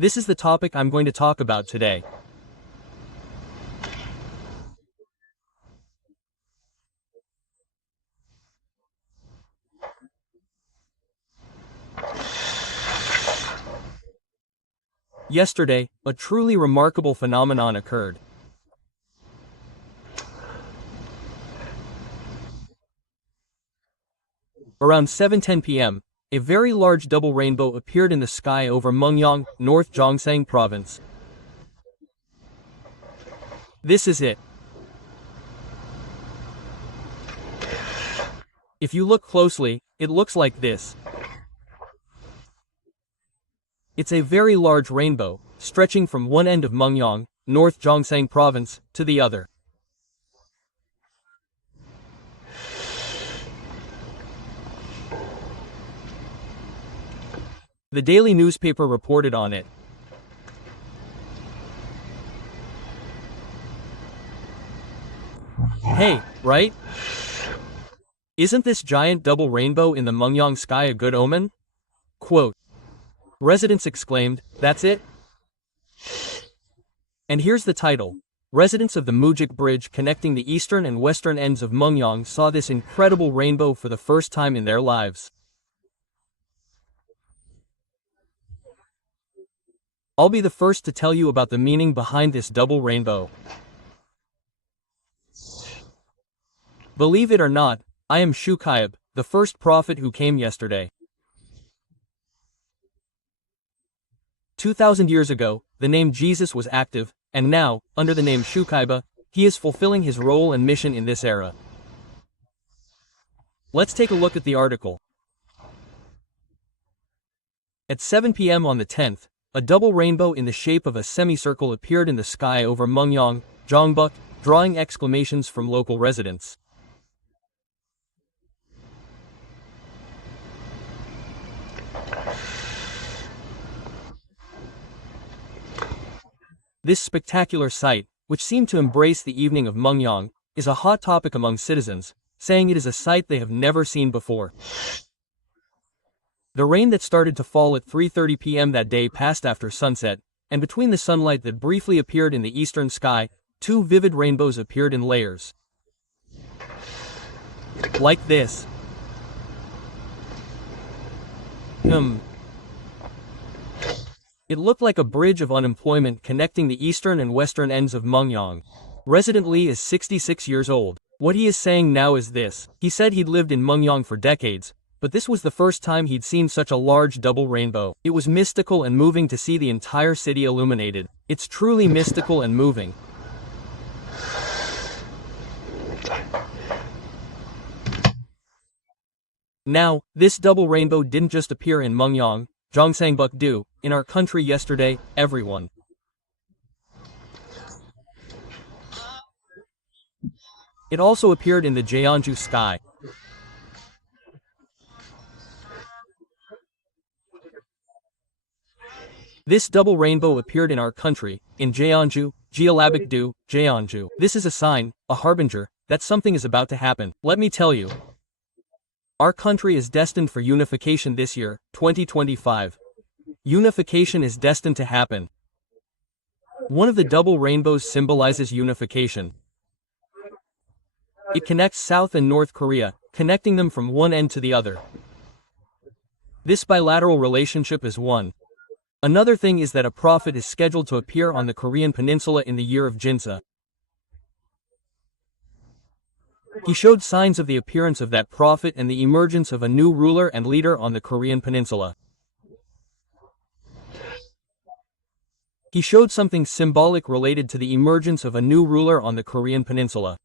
This is the topic I'm going to talk about today. Yesterday, a truly remarkable phenomenon occurred. Around 7:10 p.m., a very large double rainbow appeared in the sky over Mungyeong, North Gyeongsang Province. This is it. If you look closely, it looks like this. It's a very large rainbow, stretching from one end of Mungyeong, North Gyeongsang Province, to the other. The daily newspaper reported on it. Hey, right? Isn't this giant double rainbow in the Mungyeong sky a good omen? Quote. Residents exclaimed, "That's it?" And here's the title. Residents of the Mungyeong Bridge connecting the eastern and western ends of Mungyeong saw this incredible rainbow for the first time in their lives. I'll be the first to tell you about the meaning behind this double rainbow. Believe it or not, I am Shukaib, the first prophet who came yesterday. 2,000 years ago, the name Jesus was active, and now, under the name Shukaiba, he is fulfilling his role and mission in this era. Let's take a look at the article. At 7 p.m. on the 10th, a double rainbow in the shape of a semicircle appeared in the sky over Mungyeong, Gyeongbuk, drawing exclamations from local residents. This spectacular sight, which seemed to embrace the evening of Mungyeong, is a hot topic among citizens, saying it is a sight they have never seen before. The rain that started to fall at 3:30 p.m. that day passed after sunset, and between the sunlight that briefly appeared in the eastern sky, two vivid rainbows appeared in layers. Like this. It looked like a bridge of unemployment connecting the eastern and western ends of Mungyeong. Resident Lee is 66 years old. What he is saying now is this. He said he'd lived in Mungyeong for decades, but this was the first time he'd seen such a large double rainbow. It was mystical and moving to see the entire city illuminated. It's truly mystical and moving. Now, this double rainbow didn't just appear in Mungyeong, Gyeongsangbuk-do, in our country yesterday, everyone. It also appeared in the Jeonju sky. This double rainbow appeared in our country, in Jeonju, Gyeongsangbuk-do, Jeonju. This is a sign, a harbinger, that something is about to happen. Let me tell you. Our country is destined for unification this year, 2025. Unification is destined to happen. One of the double rainbows symbolizes unification. It connects South and North Korea, connecting them from one end to the other. This bilateral relationship is one. Another thing is that a prophet is scheduled to appear on the Korean peninsula in the year of Jinsa. He showed signs of the appearance of that prophet and the emergence of a new ruler and leader on the Korean peninsula. He showed something symbolic related to the emergence of a new ruler on the Korean peninsula.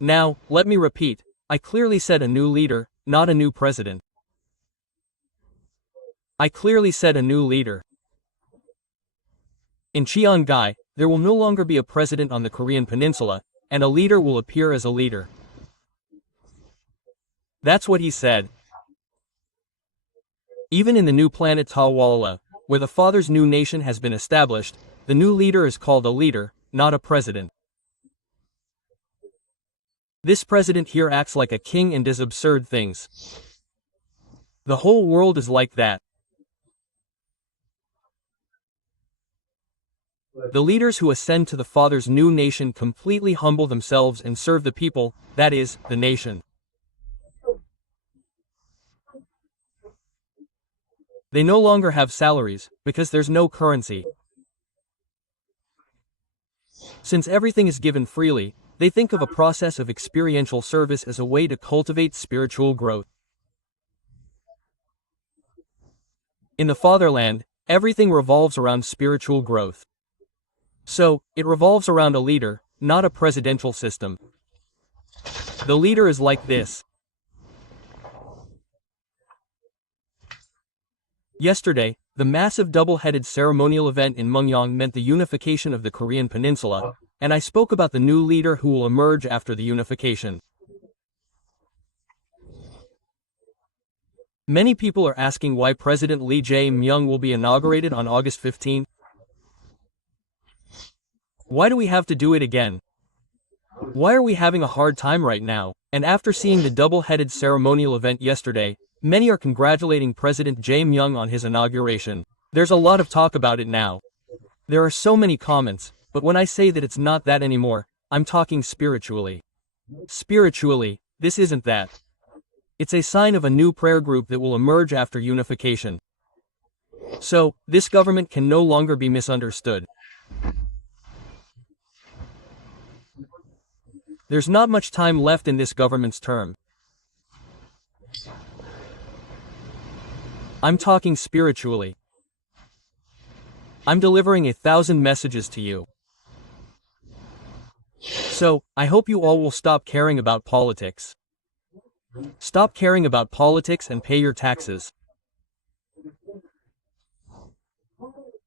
Now, let me repeat, I clearly said a new leader, not a new president. I clearly said a new leader. In Cheongai, there will no longer be a president on the Korean peninsula, and a leader will appear as a leader. That's what he said. Even in the new planet Tawala, where the father's new nation has been established, the new leader is called a leader, not a president. This president here acts like a king and does absurd things. The whole world is like that. The leaders who ascend to the Father's new nation completely humble themselves and serve the people, that is, the nation. They no longer have salaries, because there's no currency. Since everything is given freely, they think of a process of experiential service as a way to cultivate spiritual growth. In the fatherland, everything revolves around spiritual growth. So, it revolves around a leader, not a presidential system. The leader is like this. Yesterday, the massive double-headed ceremonial event in Mungyeong meant the unification of the Korean peninsula, and I spoke about the new leader who will emerge after the unification. Many people are asking why President Lee Jae-myung will be inaugurated on August 15. Why do we have to do it again? Why are we having a hard time right now? And after seeing the double-headed ceremonial event yesterday, many are congratulating President Jae-myung on his inauguration. There's a lot of talk about it now. There are so many comments, but when I say that it's not that anymore, I'm talking spiritually. Spiritually, this isn't that. It's a sign of a new prayer group that will emerge after unification. So, this government can no longer be misunderstood. There's not much time left in this government's term. I'm talking spiritually. I'm delivering 1,000 messages to you. So, I hope you all will stop caring about politics. Stop caring about politics and pay your taxes.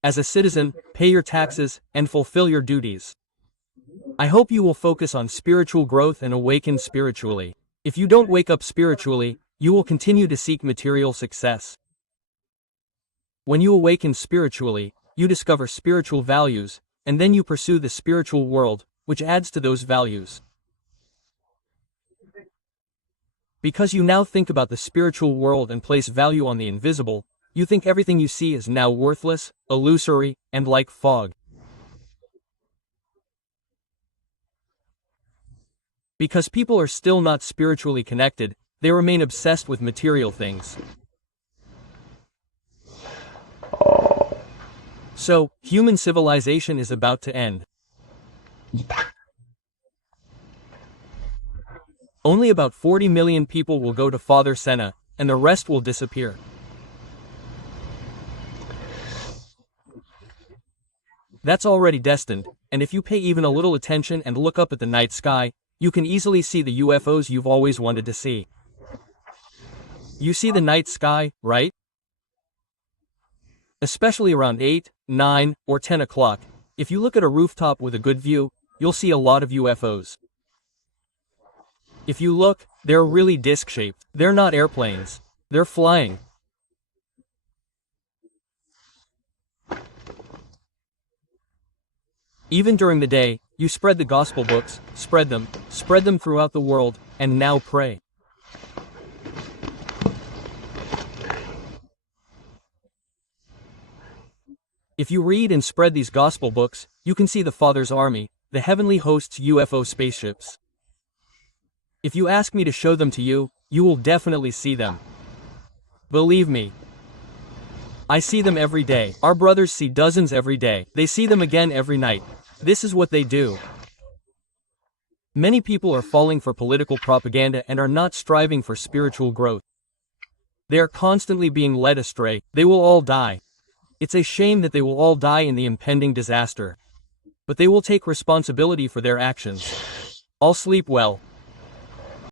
As a citizen, pay your taxes and fulfill your duties. I hope you will focus on spiritual growth and awaken spiritually. If you don't wake up spiritually, you will continue to seek material success. When you awaken spiritually, you discover spiritual values, and then you pursue the spiritual world, which adds to those values. Because you now think about the spiritual world and place value on the invisible, you think everything you see is now worthless, illusory, and like fog. Because people are still not spiritually connected, they remain obsessed with material things. So, human civilization is about to end. Only about 40 million people will go to Father Senna, and the rest will disappear. That's already destined, and if you pay even a little attention and look up at the night sky, you can easily see the UFOs you've always wanted to see. You see the night sky, right? Especially around 8, 9, or 10 o'clock, if you look at a rooftop with a good view, you'll see a lot of UFOs. If you look, they're really disc-shaped. They're not airplanes. They're flying. Even during the day, you spread the gospel books, spread them throughout the world, and now pray. If you read and spread these gospel books, you can see the Father's army, the heavenly hosts UFO spaceships. If you ask me to show them to you, you will definitely see them. Believe me. I see them every day. Our brothers see dozens every day. They see them again every night. This is what they do. Many people are falling for political propaganda and are not striving for spiritual growth. They are constantly being led astray. They will all die. It's a shame that they will all die in the impending disaster. But they will take responsibility for their actions. I'll sleep well.